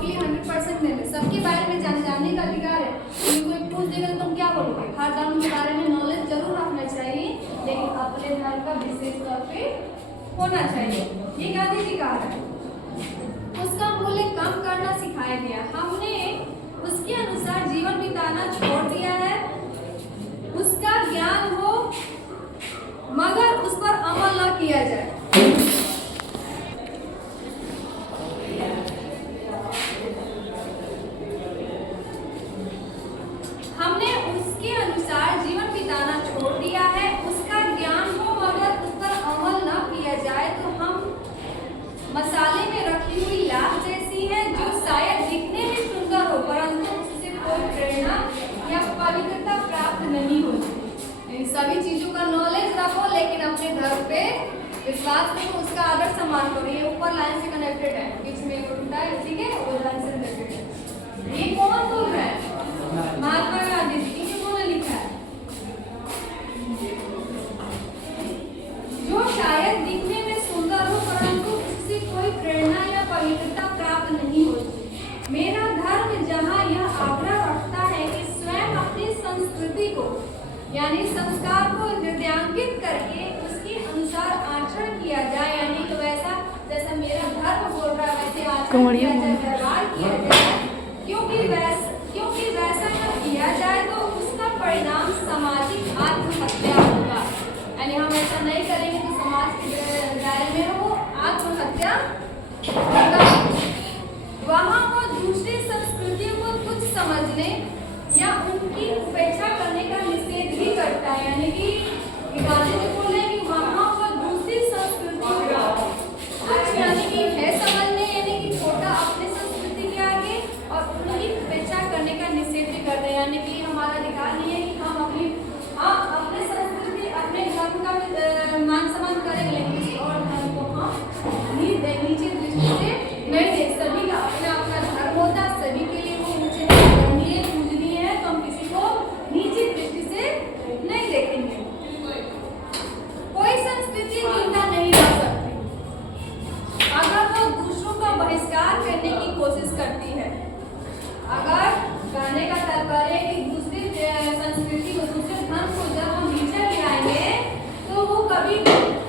आपके लिए 100% नहीं है। सबके बारे में जानने का अधिकार है। कोई पूछ देगा तो तुम क्या बोलोगे? हर धर्म के बारे में नॉलेज जरूर रखना चाहिए, लेकिन अपने धर्म का विशेष तौर पे होना चाहिए। ये गांधी जी कहा है। उसका मूल्य कम करना सिखाया गया। हमने उसके अनुसार जीवन बिताना छोड़ दिया है। उसका ज्ञान हो मगर उस पर अमल न किया जाए। हमने उसके अनुसार जीवन बिताना छोड़ दिया है। उसका ज्ञान हो मगर उस पर अमल न किया जाए तो हम मसाले में रखी हुई लाख जैसी है, जो शायद दिखने में सुंदर हो परंतु उससे कोई प्रेरणा या पवित्रता प्राप्त नहीं होती। इन सभी चीजों का नॉलेज रखो, लेकिन अपने धर्म पे विश्वास करो, उसका आदर सम्मान करो। ये ऊपर लाइन से कनेक्टेड है, बीच में एक उल्टा है, ठीक है, वो लाइन से कनेक्टेड है। ये कौन बोल रहा है? महात्मा गांधी जी। किन्होंने लिखा है? जो शायद दिखने में सुंदर हो परंतु उससे कोई प्रेरणा या पवित्रता प्राप्त नहीं होती। मेरा धर्म जहाँ यह आग्रह रखता है कि स्वयं अपनी संस्कृति को यानी संस्कार को हृदयांकित करके उसके अनुसार आचरण किया जाए, यानी कि वैसा जैसा मेरा धर्म बोल रहा है वैसे आचरण किया जाए, व्यवहार किया जाए। क्योंकि वैसा न किया जाए तो उसका परिणाम सामाजिक आत्महत्या होगा। यानी हम ऐसा नहीं करेंगे तो समाज के दायरे में वो आत्महत्या होगा। वहाँ वो दूसरी संस्कृतियों को तुच्छ समझने या उनकी उपेक्षा करने का निषेध भी करता है। यानी कि गांधी जी बोल रहे हैं कि वहाँ वो दूसरी संस्कृति को तुच्छ यानी कि है समझने, यानी कि छोटा अपने संस्कृति के आगे, और उनकी उपेक्षा करने का निषेध भी करते हैं। यानी कि हमारा अधिकार नहीं है कि हम अपने संस्कृति अपने धर्म का मान सम्मान करें, लेकिन किसी और धर्म को हम नीचे दृष्टि से नहीं देख। सभी का अपना अपना धर्म होता है, सभी के लिए वो ऊंचे पूजनीय है, तो हम किसी को नीचे दृष्टि से नहीं देखेंगे। कोई संस्कृति जिंदा नहीं रह सकती अगर वो दूसरों का बहिष्कार करने की कोशिश करती है। अगर कहने का तात्पर्य है कि दूसरी संस्कृति को, दूसरे धर्म को जब हम नीचे ले आएंगे तो वो कभी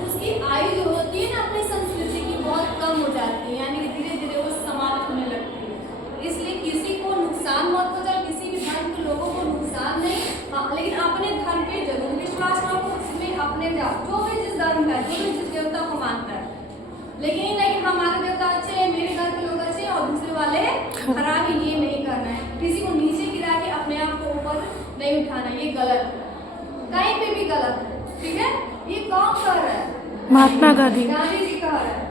उसकी आयु जो होती है ना अपनी संस्कृति की बहुत कम हो जाती है, यानी धीरे धीरे वो समाप्त होने लगती है। इसलिए किसी को नुकसान मत पहुंचाओ, किसी भी धर्म के लोगों को नुकसान नहीं। हाँ, लेकिन अपने धर्म पे जरूर विश्वास रखो, उसमें अपने जाओ, जो भी जिस धर्म का, जो भी जिस देवता को मानता है। लेकिन ये नहीं कि हमारे देवता अच्छे हैं, मेरे घर के लोग अच्छे हैं और दूसरे वाले खराब है, ये नहीं करना है। किसी को नीचे गिरा के अपने आप को ऊपर नहीं उठाना, ये गलत है, कहीं पे भी गलत है, ठीक है। ये कौन कह रहा है? महात्मा गांधी जी कह रहा है।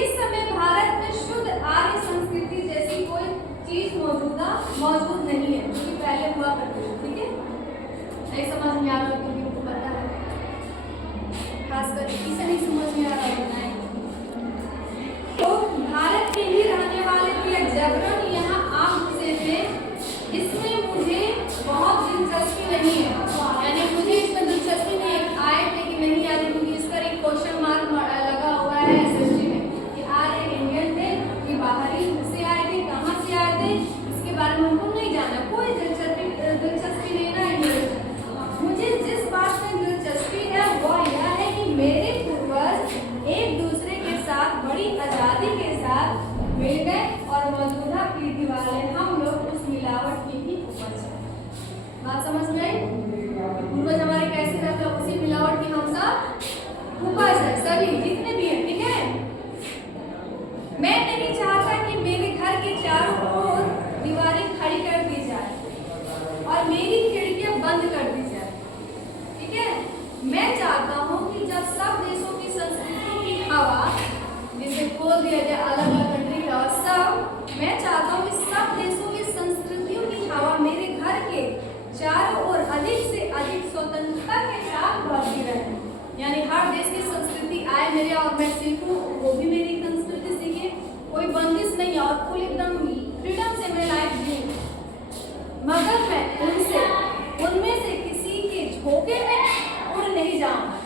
इस समय भारत में शुद्ध आर्य संस्कृति जैसी कोई चीज मौजूद नहीं है, जो कि पहले हुआ करती थी, ठीक है। नहीं समझ में आ रहा क्योंकि उनको पता है, खासकर इसे नहीं समझ में आ रहा है। तो भारत के ही रहने वाले थे, जागरण यहाँ आम से थे, इसमें मुझे बहुत दिलचस्पी नहीं है, यानी मुझे इसमें दिलचस्पी नहीं है। आए थे कि नहीं आए थे, क्योंकि इस पर एक क्वेश्चन मार्क लगा हुआ है एसएसटी में कि आर्य इंडियन थे कि बाहरी से आए थे, कहाँ से आए थे, इसके बारे में हमको नहीं जाना, कोई दिलचस्पी नहीं ना। मुझे जिस बात में दिलचस्पी है वह यह है कि मेरे पूर्वज एक दूसरे के साथ बड़ी आजादी के साथ मिल गए और मौजूदा पीढ़ी वाले हम लोग उस मिलावट की ही उपज है। बात समझ में आई? पूर्वज हमारे कैसे रहते हैं, उसी मिलावट की हम सब उपज है, सभी जितने भी हैं, ठीक है। मैं नहीं चाहता कि मेरे घर के चारों ओर दीवारें खड़ी कर दी जाए और मेरी खिड़कियां बंद कर दी जाए, ठीक है। मैं चाहता हूँ कि जब सब देशों की संस्कृति की हवा, जिसे खोल दिया जाए अलग अलग कंट्री का, और सब मैं चाहता हूँ कि सब देशों की संस्कृतियों की हवा मेरे घर के चारों ओर अधिक से अधिक स्वतंत्रता के साथ बढ़ती रहे। यानी हर देश की संस्कृति आए मेरे और मैं सीखूं, वो भी मेरी संस्कृति सीखे, कोई बंदिश नहीं और फुल एकदम फ्रीडम से मैं लाइफ जीऊं, मगर मैं उनमें से किसी के झोंके में उड़ नहीं जाऊंगा।